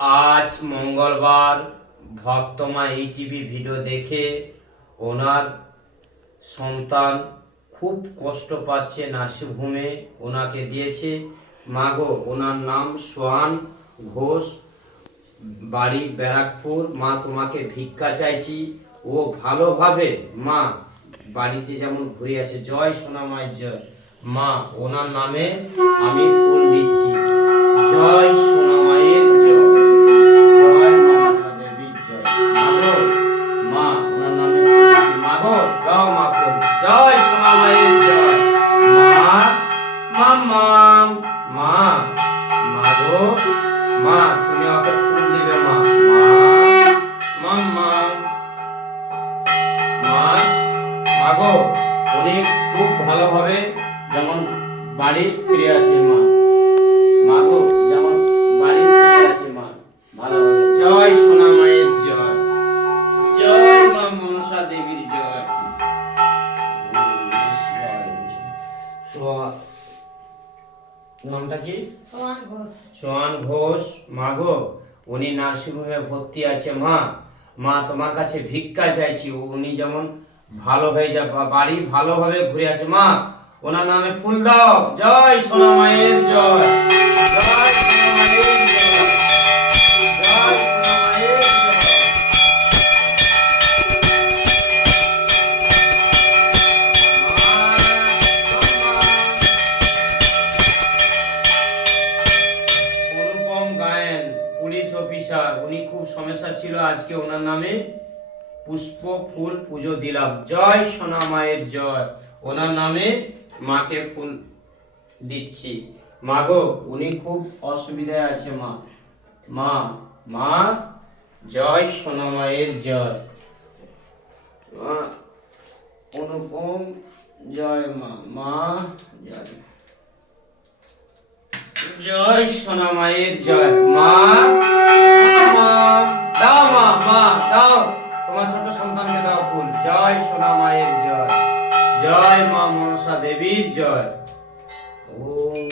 আজ মঙ্গলবার ভক্তমা এই টিভি ভিডিও দেখে ওনার সন্তান খুব কষ্ট পাচ্ছে, নার্সিংহোমে ওনাকে দিয়েছে। মাগো, ওনার নাম সোহান ঘোষ, বাড়ি ব্যারাকপুর। মা, তোমাকে ভিক্ষা চাইছি, ও ভালোভাবে মা বাড়িতে যেমন ঘুরে আসে। জয় সোনা মায়ের জয়। মা, ওনার নামে আমি ফুল দিচ্ছি। জয় সোনা মায়ের জয়। জয় মা মনসা দেবীর জয়। মাগো, মা ওনার নামে ফুল দিচ্ছি। মাগো, দাও মা ফুল। জয় সোনা মায়ের জয়। মা, মামা, মা, মাগো, মা তুমি ওকে ফুল দিবে। মা, মা, মামা, মা, মাগো, উনি খুব ভালোভাবে যেমন বাড়ি ফিরে আসে। মা, মাগো, যেমন বাড়ি ফিরে আসে। মা, ভালোভাবে। জয় সোনা মায়ের জয়। জয় মা মনসা দেবীর জয়। নামটা কি? সোহান ঘোষ। মাগো, উনি নার্সিংহোমে ভর্তি আছে। মা, মা তোমার কাছে ভিক্ষা চাইছি, উনি যেমন ভালো হয়ে যায়, বাড়ি ভালোভাবে ঘুরে আসে। মা, ওনার নামে ফুল দাও। জয় সোনা মায়ের জয়। জয় সোনা মায়ের জয়। জয় সোনা মায়ের জয়। অনুপম গায়েন, পুলিশ অফিসার, উনি খুব সমস্যা ছিল, আজকে ওনার নামে পুষ্প ফুল পুজো দিলাম। জয় সোনা মায়ের জয়। ওনার নামে মাকে ফুল দিচ্ছি। মাগো, উনি খুব অসুবিধায় আছে। মা, মা, মা, জয় সোনা মায়ের জয়। মা, অনুপম জয়। মা, মা, জয়। জয় সোনা মায়ের জয়। মা, মা, দাও মা, মা দাও, তোমার ছোট সন্তানকে দাও ফুল। জয় সোনা মায়ের জয়। জয় মা মনসা দেবীর জয়। ওম